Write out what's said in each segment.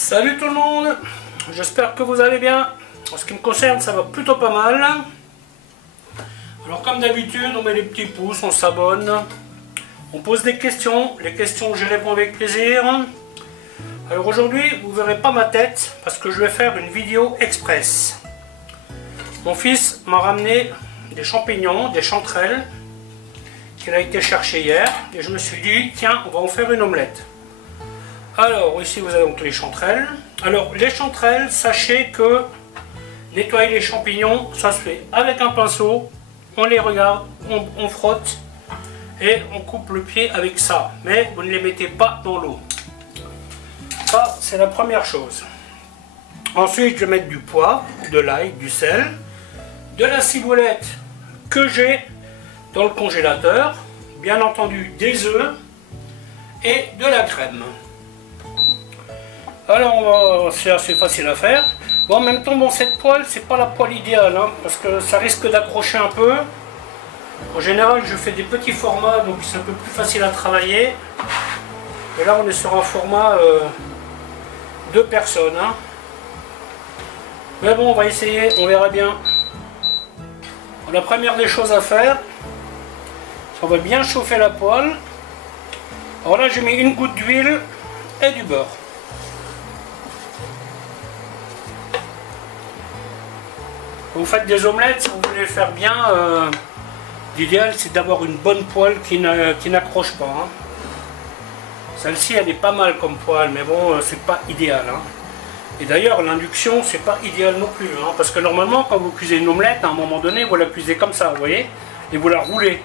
Salut tout le monde, j'espère que vous allez bien. En ce qui me concerne, ça va plutôt pas mal. Alors comme d'habitude, on met les petits pouces, on s'abonne, on pose des questions. Les questions, j'y réponds avec plaisir. Alors aujourd'hui, vous verrez pas ma tête parce que je vais faire une vidéo express. Mon fils m'a ramené des champignons, des chanterelles qu'il a été chercher hier et je me suis dit, tiens, on va en faire une omelette. Alors ici vous avez donc les chanterelles. Alors les chanterelles, sachez que nettoyer les champignons, ça se fait avec un pinceau, on les regarde, on frotte et on coupe le pied avec ça. Mais vous ne les mettez pas dans l'eau. Ça c'est la première chose. Ensuite je vais mettre du poivre, de l'ail, du sel, de la ciboulette que j'ai dans le congélateur, bien entendu des œufs et de la crème. Alors c'est assez facile à faire. Bon, en même temps, bon, cette poêle, c'est pas la poêle idéale, hein, parce que ça risque d'accrocher un peu. En général, je fais des petits formats, donc c'est un peu plus facile à travailler. Et là, on est sur un format 2 personnes. Hein. Mais bon, on va essayer, on verra bien. Bon, la première des choses à faire, on va bien chauffer la poêle. Alors là, j'ai mis une goutte d'huile et du beurre. Vous faites des omelettes, si vous voulez faire bien, l'idéal c'est d'avoir une bonne poêle qui n'accroche pas. Hein. Celle-ci elle est pas mal comme poêle, mais bon, c'est pas idéal. Hein. Et d'ailleurs l'induction c'est pas idéal non plus, hein, parce que normalement quand vous cuisez une omelette, à un moment donné vous la cuisez comme ça, vous voyez, et vous la roulez.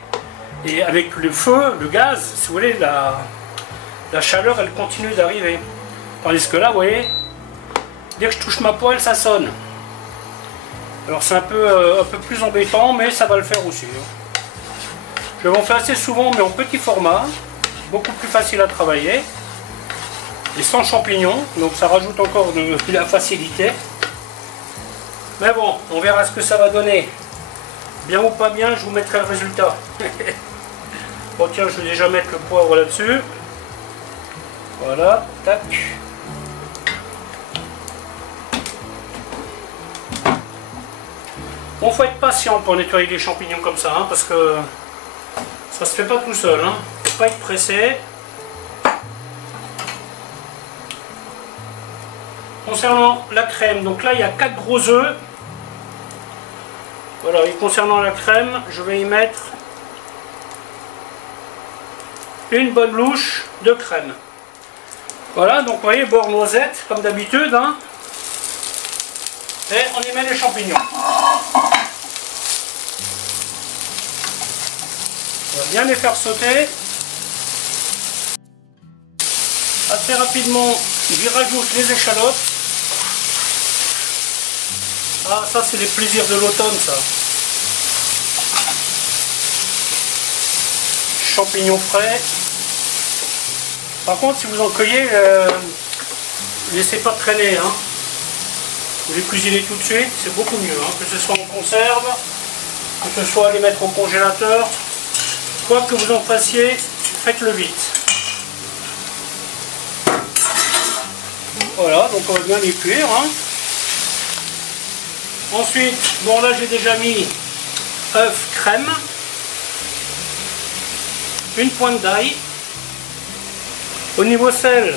Et avec le feu, le gaz, si vous voulez, la chaleur elle continue d'arriver. Tandis que là, vous voyez, dès que je touche ma poêle, ça sonne. Alors c'est un peu plus embêtant, mais ça va le faire aussi. Je vais en faire assez souvent, mais en petit format, beaucoup plus facile à travailler. Et sans champignons, donc ça rajoute encore de la facilité. Mais bon, on verra ce que ça va donner. Bien ou pas bien, je vous mettrai le résultat. Bon tiens, je vais déjà mettre le poivre là-dessus. Voilà, tac. Bon, faut être patient pour nettoyer les champignons comme ça, hein, parce que ça se fait pas tout seul. Hein. Faut pas être pressé. Concernant la crème, donc là il y a 4 gros œufs. Voilà, et concernant la crème, je vais y mettre une bonne louche de crème. Voilà, donc vous voyez, beurre noisette, comme d'habitude. Hein. Et on y met les champignons. On va bien les faire sauter. Assez rapidement, j'y rajoute les échalotes. Ah, ça c'est les plaisirs de l'automne, ça. Champignons frais. Par contre, si vous en cueillez, laissez pas traîner. Hein. Vous les cuisinez tout de suite, c'est beaucoup mieux, hein, que ce soit en conserve, que ce soit à les mettre au congélateur, quoi que vous en fassiez, faites-le vite. Voilà, donc on va bien les cuire. Hein. Ensuite, bon là j'ai déjà mis œuf, crème, une pointe d'ail. Au niveau sel,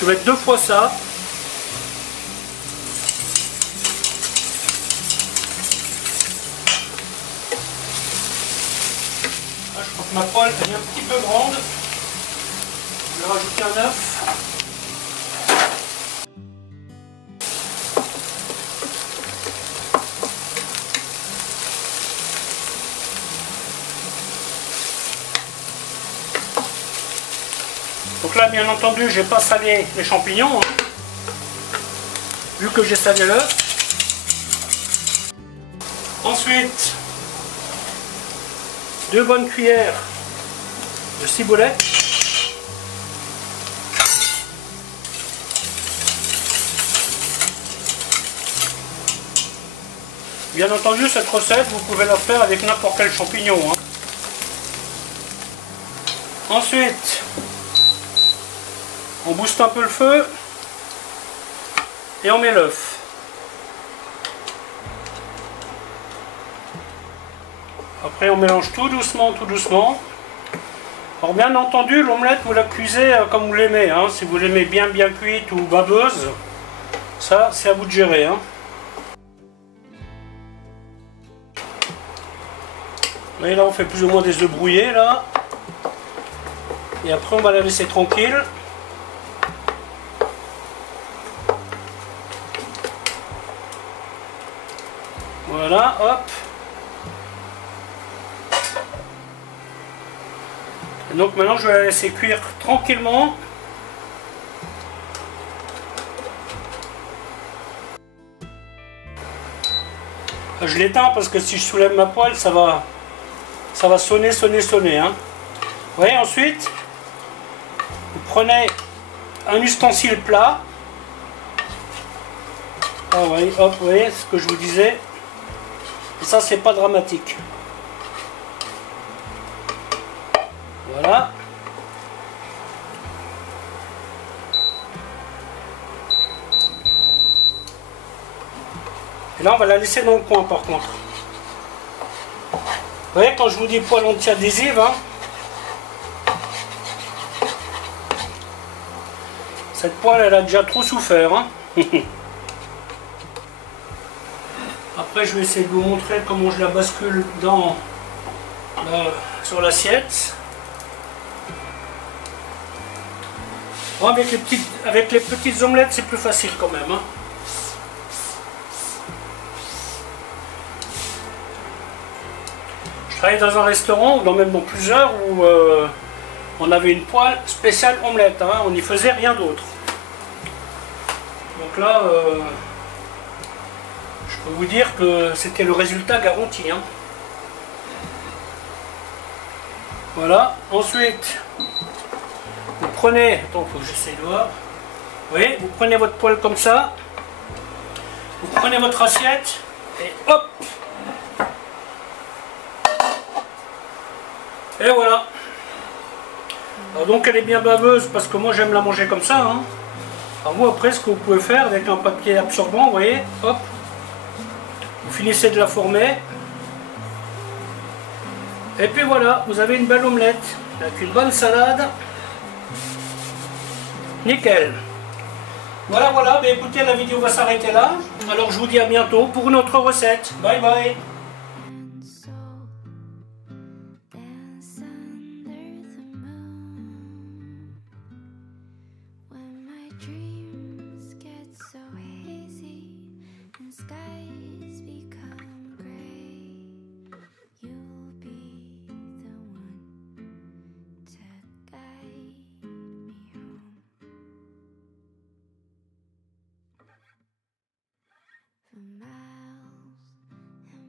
je vais mettre 2 fois ça. Ma poêle est un petit peu grande. Je vais rajouter un œuf. Donc là, bien entendu, je n'ai pas salé les champignons, hein, vu que j'ai salé l'œuf. Ensuite, 2 bonnes cuillères de ciboulette. Bien entendu, cette recette, vous pouvez la faire avec n'importe quel champignon. Hein. Ensuite, On booste un peu le feu. Et on met l'œuf. Après on mélange tout doucement, tout doucement. Alors bien entendu, l'omelette vous la cuisez comme vous l'aimez. Hein. Si vous l'aimez bien cuite ou baveuse, ça c'est à vous de gérer. Hein. Et là on fait plus ou moins des œufs brouillés là. Et après on va la laisser tranquille. Voilà, hop. Et donc maintenant je vais la laisser cuire tranquillement. Je l'éteins parce que si je soulève ma poêle, ça va sonner. Hein. Vous voyez, ensuite, vous prenez un ustensile plat. Ah oui, hop, vous voyez ce que je vous disais. Et ça, c'est pas dramatique. Voilà. Et là, on va la laisser dans le coin, par contre. Vous voyez, quand je vous dis poêle anti-adhésive, hein, cette poêle, elle a déjà trop souffert. Hein. Après, je vais essayer de vous montrer comment je la bascule sur l'assiette. Bon, avec les petites omelettes, c'est plus facile quand même. Hein. Je travaillais dans un restaurant, ou même dans plusieurs, où on avait une poêle spéciale omelette. Hein. On n'y faisait rien d'autre. Donc là, je peux vous dire que c'était le résultat garanti. Hein. Voilà. Ensuite, vous prenez... Attends, il faut que j'essaie de voir. Vous voyez, vous prenez votre poêle comme ça. Vous prenez votre assiette. Et hop! Et voilà. Alors donc elle est bien baveuse parce que moi j'aime la manger comme ça. Hein. Alors vous après ce que vous pouvez faire avec un papier absorbant, vous voyez, hop. Vous finissez de la former. Et puis voilà, vous avez une belle omelette avec une bonne salade. Nickel. Voilà, mais écoutez, la vidéo va s'arrêter là. Alors je vous dis à bientôt pour une autre recette. Bye bye.